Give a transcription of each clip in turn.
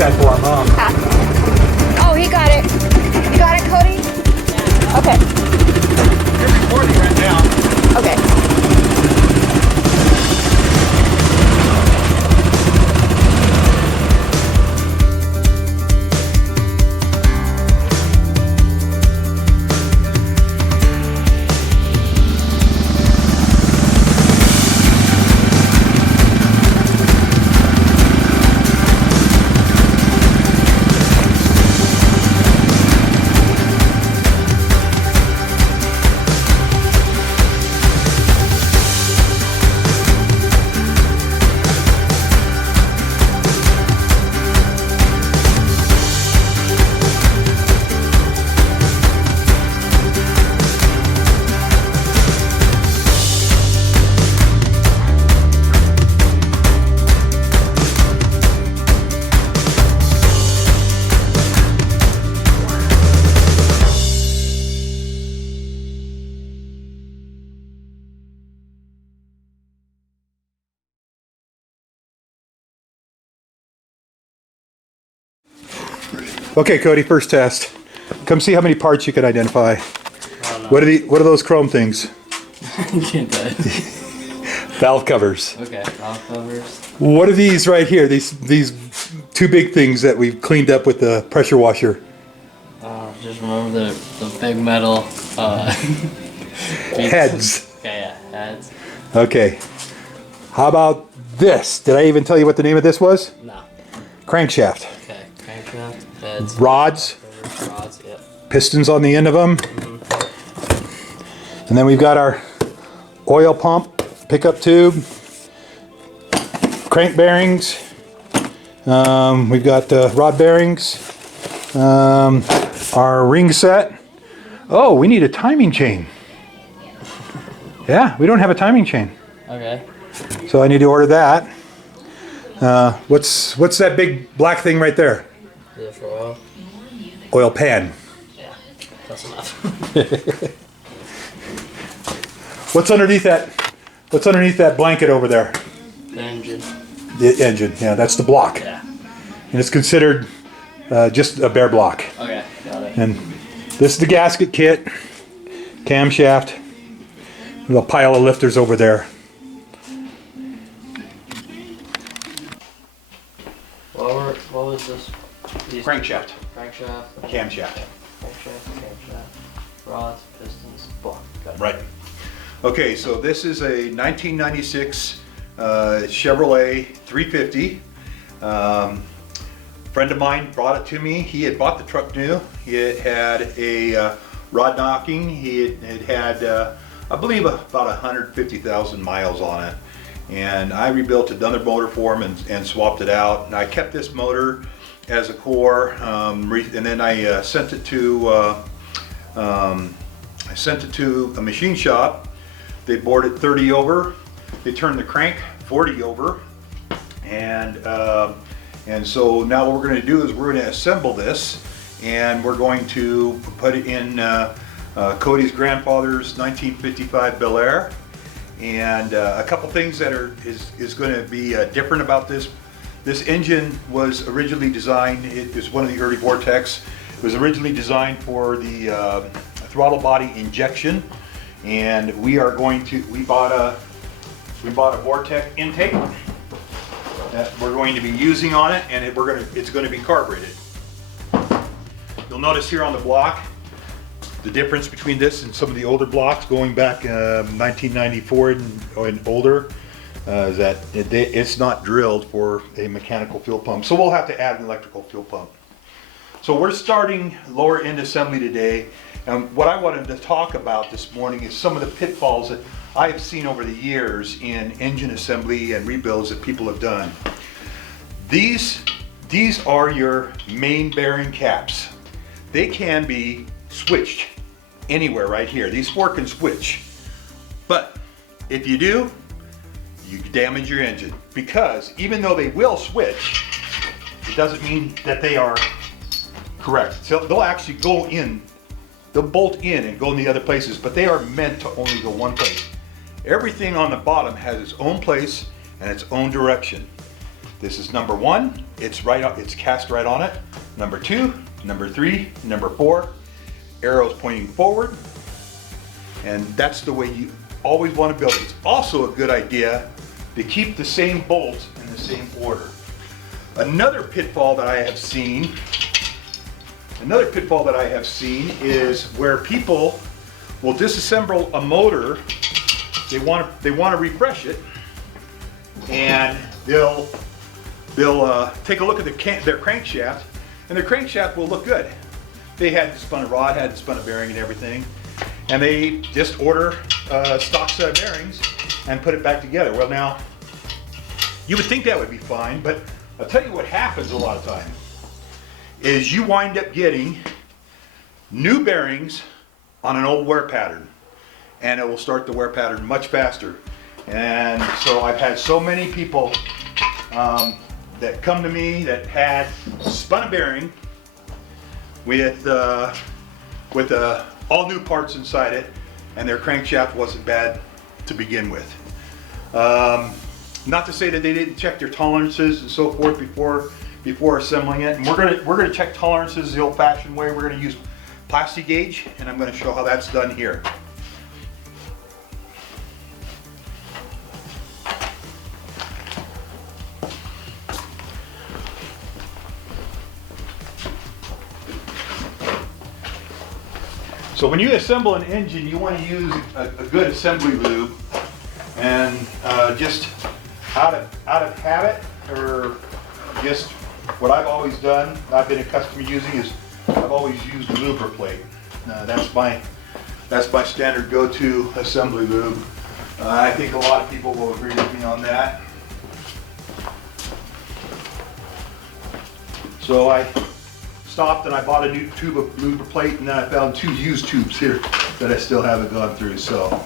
that for him, huh? Oh, he got it. You got it, Cody? Okay. You're recording right now. Okay. Okay, Cody, first test. Come see how many parts you can identify. What are those chrome things? Valve covers. Okay, valve covers. What are these right here? These two big things that we've cleaned up with the pressure washer. Just remember the big metal Heads. Okay, yeah, heads. Okay. How about this? Did I even tell you what the name of this was? No. Crankshaft. Okay, crankshaft, heads. Rods. Rods, yep. Pistons on the end of them. And then we've got our oil pump, pickup tube, crank bearings. We've got rod bearings, our ring set. Oh, we need a timing chain. Yeah, we don't have a timing chain. Okay. So I need to order that. What's that big black thing right there? Is it for oil? Oil pan. Yeah, that's enough. What's underneath that? What's underneath that blanket over there? The engine. The engine. Yeah, that's the block. Yeah. And it's considered just a bare block. Okay, got it. And this is the gasket kit, camshaft, a little pile of lifters over there. What was this? Crankshaft, Crankshaft, camshaft. camshaft, rods, pistons, block. Got it. Right. Okay, so this is a 1996 Chevrolet 350. Friend of mine brought it to me. He had bought the truck new. It had a rod knocking. He had I believe about 150,000 miles on it. And I rebuilt another motor for him and swapped it out. And I kept this motor as a core, and then I sent it to a machine shop. They bored it 30 over. They turned the crank 40 over, and so now what we're going to do is we're going to assemble this, and we're going to put it in Cody's grandfather's 1955 Bel-Aire. And a couple things that is going to be different about this. This engine was originally designed, it is one of the early Vortex. It was originally designed for the throttle body injection, and we bought a Vortex intake that we're going to be using on it, and it's going to be carbureted. You'll notice here on the block the difference between this and some of the older blocks going back 1994 and older is that it's not drilled for a mechanical fuel pump. So we'll have to add an electrical fuel pump. So we're starting lower end assembly today. And what I wanted to talk about this morning is some of the pitfalls that I have seen over the years in engine assembly and rebuilds that people have done. These are your main bearing caps. They can be switched anywhere right here. These four can switch. But if you do, you damage your engine, because even though they will switch, it doesn't mean that they are correct. So they'll actually go in, they'll bolt in and go in the other places, but they are meant to only go one place. Everything on the bottom has its own place and its own direction. This is number 1. It's cast right on it. Number 2, number 3, number 4. Arrows pointing forward. And that's the way you always want to build it. It's also a good idea to keep the same bolts in the same order. Another pitfall that I have seen is where people will disassemble a motor. They want to refresh it, and they'll take a look at their crankshaft, and their crankshaft will look good. They hadn't spun a rod, hadn't spun a bearing and everything, and they just order a stock set of bearings and put it back together. Well, now, you would think that would be fine, but I'll tell you what happens a lot of time is you wind up getting new bearings on an old wear pattern, and it will start the wear pattern much faster. And so I've had so many people that come to me that had spun a bearing with all new parts inside it, and their crankshaft wasn't bad to begin with. Not to say that they didn't check their tolerances and so forth before assembling it. And we're gonna check tolerances the old-fashioned way. We're gonna use plastic gauge, and I'm gonna show how that's done here. So when you assemble an engine, you want to use a good assembly lube, and just out of habit, or just what I've always done, I've been accustomed to using, is I've always used Lubriplate. That's my standard go-to assembly lube. I think a lot of people will agree with me on that. So I stopped and I bought a new tube of Lubriplate, and then I found 2 used tubes here that I still haven't gone through. So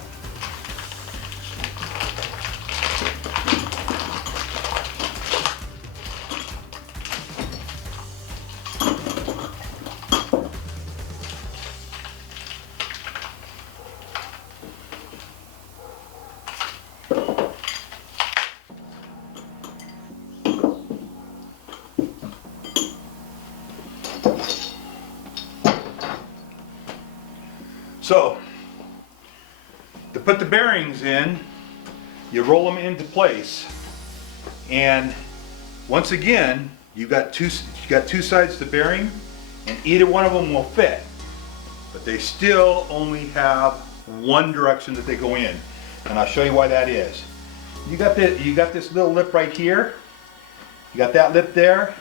to put the bearings in, you roll them into place, and once again, you got two sides to the bearing, and either one of them will fit, but they still only have one direction that they go in, and I'll show you why that is. You got this little lip right here. You got that lip there,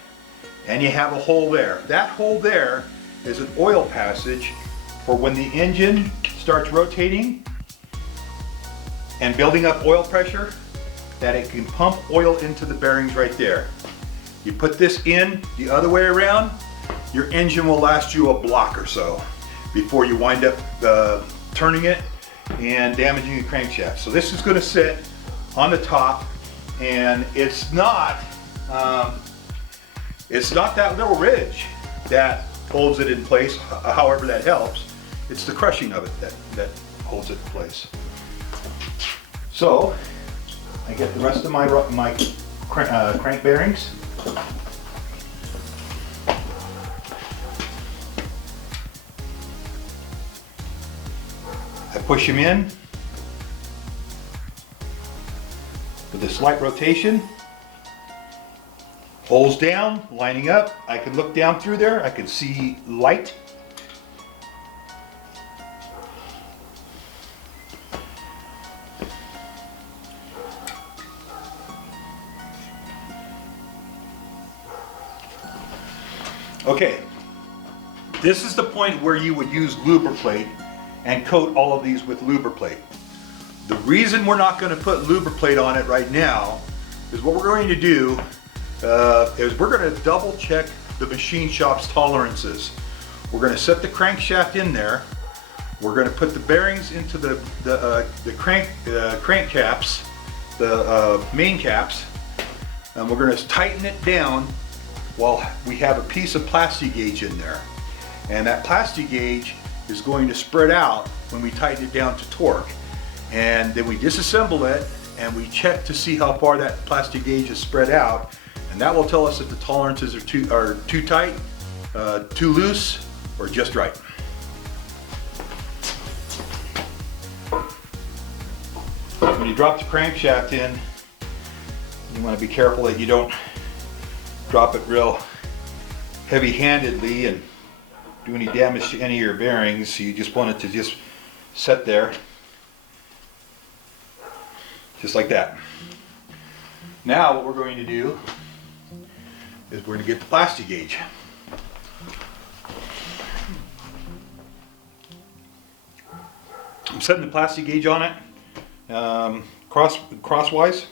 and you have a hole there. That hole there is an oil passage for when the engine starts rotating and building up oil pressure, that it can pump oil into the bearings right there. You put this in the other way around, your engine will last you a block or so before you wind up turning it and damaging the crankshaft. So this is going to sit on the top, and it's not that little ridge that holds it in place, however that helps. It's the crushing of it that holds it in place. So I get the rest of my crank bearings. I push them in with a slight rotation. Holes down, lining up. I can look down through there. I can see light. Okay, this is the point where you would use Lubriplate and coat all of these with Lubriplate. The reason we're not going to put Lubriplate on it right now is what we're going to do is we're going to double check the machine shop's tolerances. We're going to set the crankshaft in there. We're going to put the bearings into the crank caps, the main caps, and we're going to tighten it down while we have a piece of plastic gauge in there. And that plastic gauge is going to spread out when we tighten it down to torque. And then we disassemble it and we check to see how far that plastic gauge is spread out, And that will tell us if the tolerances are too tight, too loose, or just right. When you drop the crankshaft in, you want to be careful that you don't drop it real heavy-handedly and do any damage to any of your bearings. So you just want it to just sit there, just like that. Now what we're going to do is we're going to get the plastic gauge. I'm setting the plastic gauge on it, crosswise.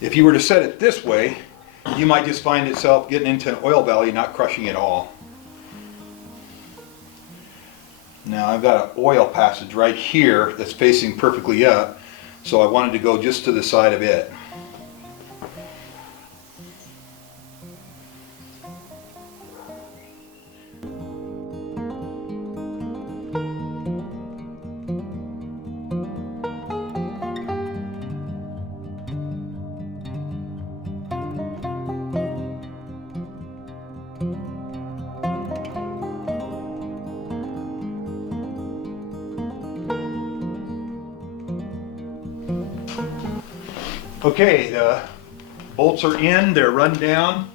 If you were to set it this way, you might just find itself getting into an oil valley, not crushing at all. Now I've got an oil passage right here that's facing perfectly up, so I wanted to go just to the side of it. Okay, the bolts are in, they're run down.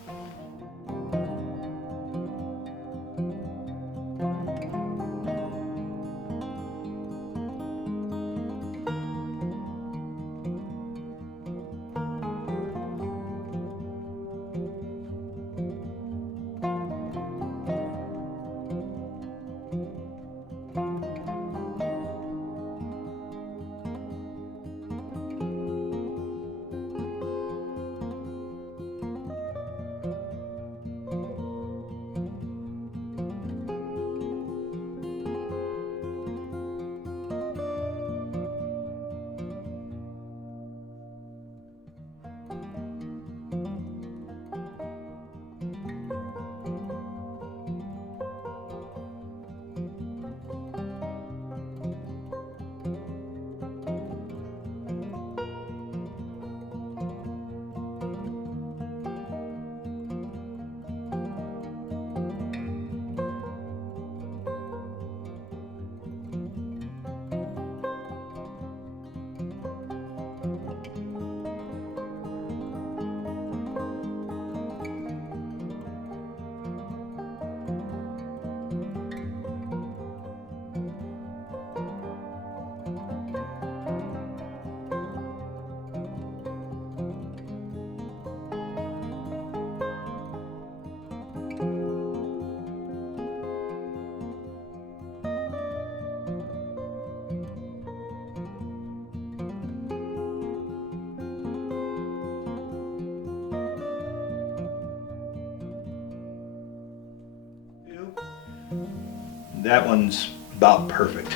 That one's about perfect.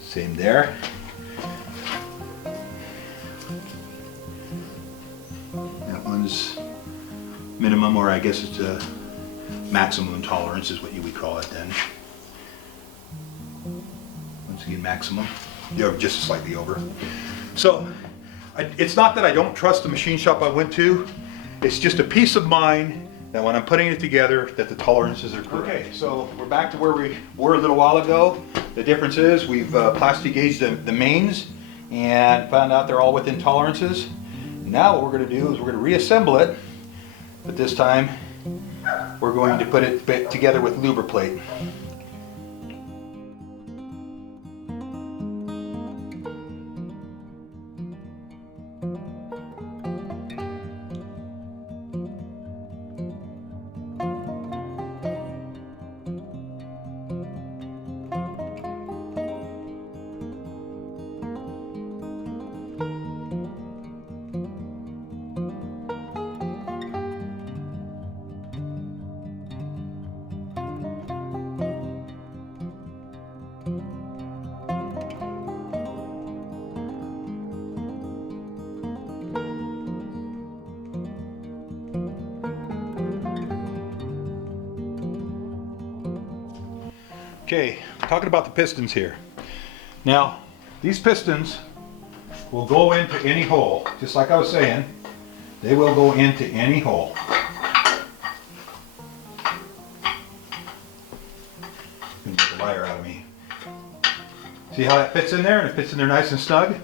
Same there. That one's minimum, or I guess it's a maximum tolerance is what you would call it then. Once again, maximum. You're just slightly over. So it's not that I don't trust the machine shop I went to. It's just a peace of mind that when I'm putting it together, that the tolerances are correct. Okay, so we're back to where we were a little while ago. The difference is we've plastic gauged the mains and found out they're all within tolerances. Now what we're going to do is we're going to reassemble it, but this time we're going to put it together with lubriplate. Okay, talking about the pistons here. Now, these pistons will go into any hole. Just like I was saying, they will go into any hole. Get the wire out of me. See how that fits in there? And it fits in there nice and snug?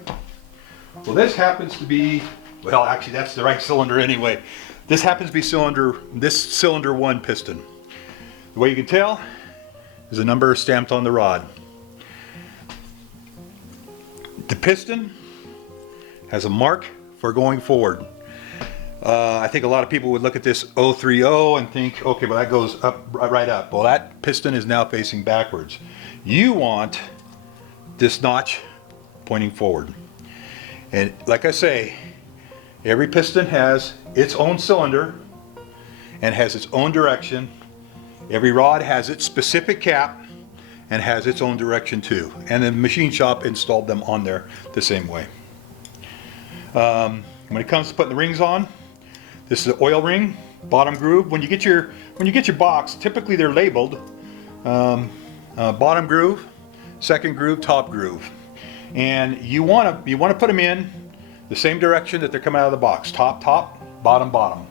Well, this happens to be, well, actually that's the right cylinder anyway. This happens to be cylinder 1 piston. The way you can tell is a number stamped on the rod. The piston has a mark for going forward. I think a lot of people would look at this 030 and think, okay, well that goes up, right up. Well, that piston is now facing backwards. You want this notch pointing forward. And like I say, every piston has its own cylinder and has its own direction. Every rod has its specific cap and has its own direction too. And the machine shop installed them on there the same way. When it comes to putting the rings on, this is the oil ring, bottom groove. When you get your box, typically they're labeled bottom groove, second groove, top groove. And you want to put them in the same direction that they're coming out of the box. Top, top, bottom, bottom.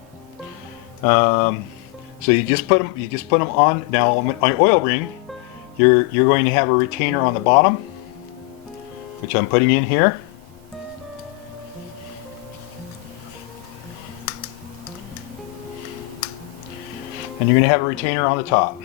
So you just put them on. Now on an oil ring, you're going to have a retainer on the bottom, which I'm putting in here. And you're going to have a retainer on the top.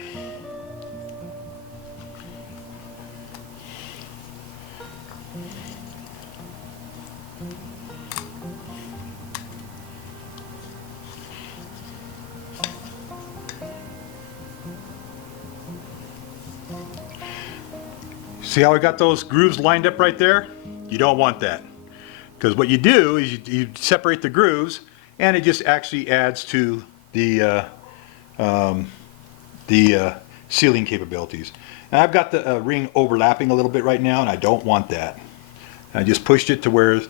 See how I got those grooves lined up right there? You don't want that. Because what you do is you separate the grooves, and it just actually adds to the sealing capabilities. And I've got the ring overlapping a little bit right now, and I don't want that. I just pushed it to where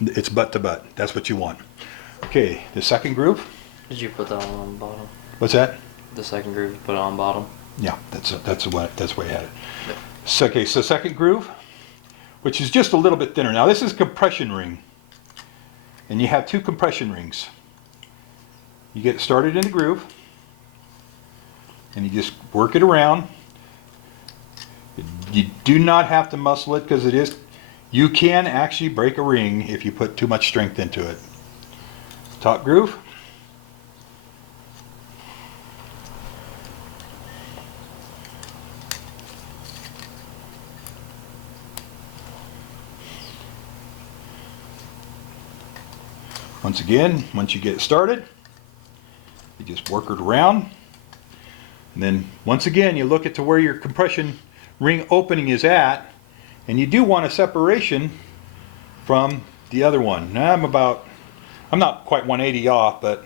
it's butt to butt. That's what you want. Okay, the second groove. Did you put that one on bottom? What's that? The second groove, you put it on bottom? Yeah, that's the way I had it. Yep. So, okay, so second groove, which is just a little bit thinner. Now this is compression ring, and you have 2 compression rings. You get started in the groove, and you just work it around. You do not have to muscle it, because you can actually break a ring if you put too much strength into it. Top groove. Once again, once you get it started, you just work it around. And then once again, you look at to where your compression ring opening is at, and you do want a separation from the other one. Now I'm not quite 180 off, but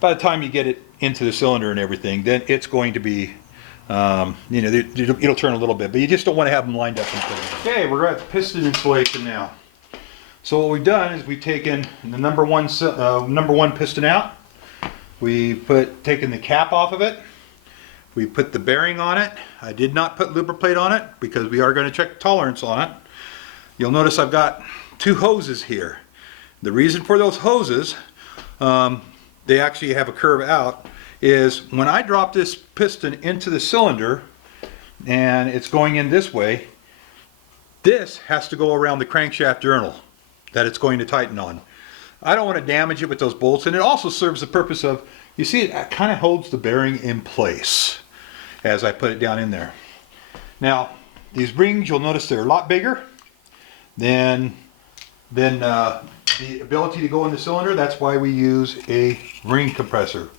by the time you get it into the cylinder and everything, then it's going to be, it'll turn a little bit, but you just don't want to have them lined up. Okay, we're at the piston installation now. So what we've done is we've taken the number one piston out. We've taken the cap off of it. We put the bearing on it. I did not put lubriplate on it because we are going to check tolerance on it. You'll notice I've got 2 hoses here. The reason for those hoses, they actually have a curve out, is when I drop this piston into the cylinder and it's going in this way, this has to go around the crankshaft journal that it's going to tighten on. I don't want to damage it with those bolts, and it also serves the purpose of, you see, it kind of holds the bearing in place as I put it down in there. Now, these rings, you'll notice they're a lot bigger than the ability to go in the cylinder. That's why we use a ring compressor.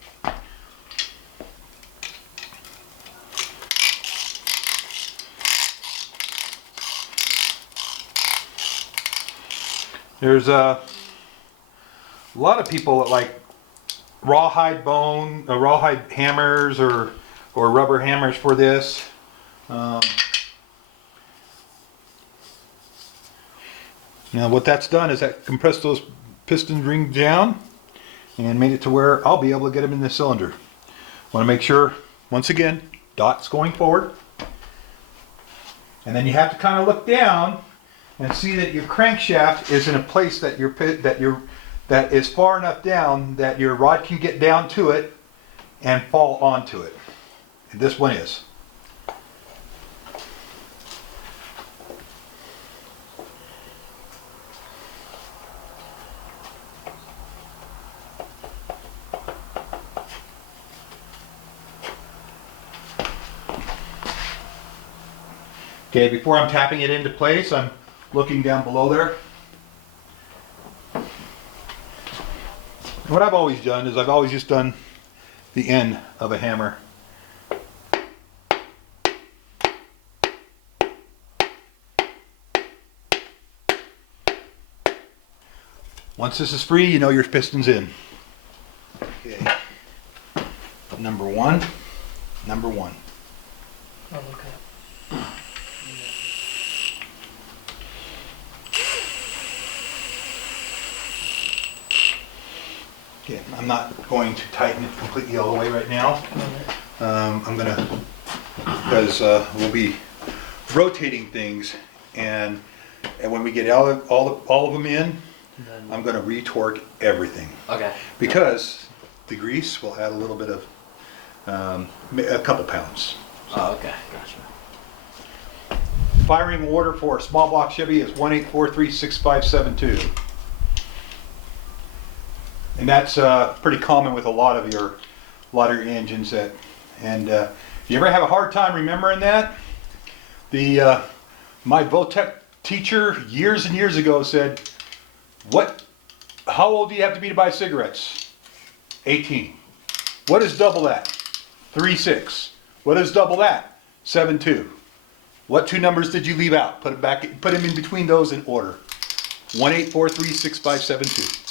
There's a lot of people that like rawhide hammers or rubber hammers for this. Now what that's done is that compressed those piston rings down and made it to where I'll be able to get them in the cylinder. Want to make sure, once again, dot's going forward. And then you have to kind of look down and see that your crankshaft is in a place that that is far enough down that your rod can get down to it and fall onto it. And this one is. Okay, before I'm tapping it into place, I'm looking down below there. What I've always done is I've always just done the end of a hammer. Once this is free, you know your piston's in. Okay. Number one. Oh, okay. Okay, I'm not going to tighten it completely all the way right now. I'm gonna, because we'll be rotating things, and when we get all of them in, I'm gonna retorque everything. Okay. Because the grease will add a little bit of, a couple pounds. Oh, okay. Gotcha. Firing order for a small block Chevy is 18436572. And that's pretty common with a lot of your engines. If you ever have a hard time remembering that, my Votech teacher years and years ago said, how old do you have to be to buy cigarettes? 18. What is double that? 36. What is double that? 72. What two numbers did you leave out? Put them in between those in order. 18436572.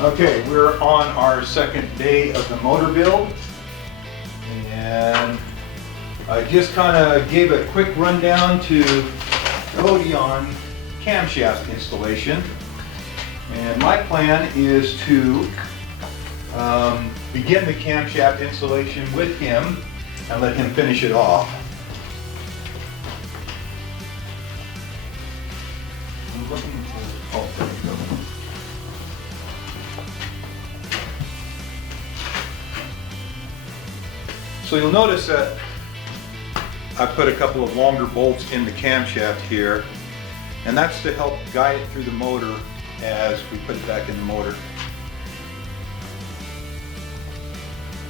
Okay, we're on our second day of the motor build, and I just kind of gave a quick rundown to Cody on camshaft installation. And my plan is to begin the camshaft installation with him and let him finish it off. I'm looking for, oh, there we go. So you'll notice that I put a couple of longer bolts in the camshaft here, and that's to help guide it through the motor as we put it back in the motor.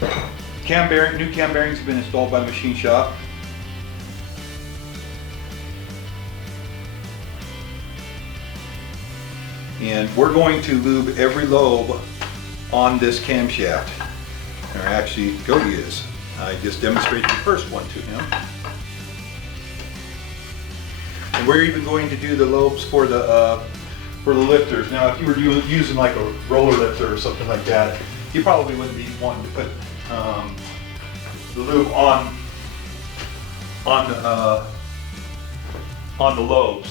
New cam bearings have been installed by the machine shop. And we're going to lube every lobe on this camshaft. Or actually, Cody is. I just demonstrated the first one to him. And we're even going to do the lobes for the lifters. Now, if you were using like a roller lifter or something like that, you probably wouldn't be wanting to put the lube on the lobes.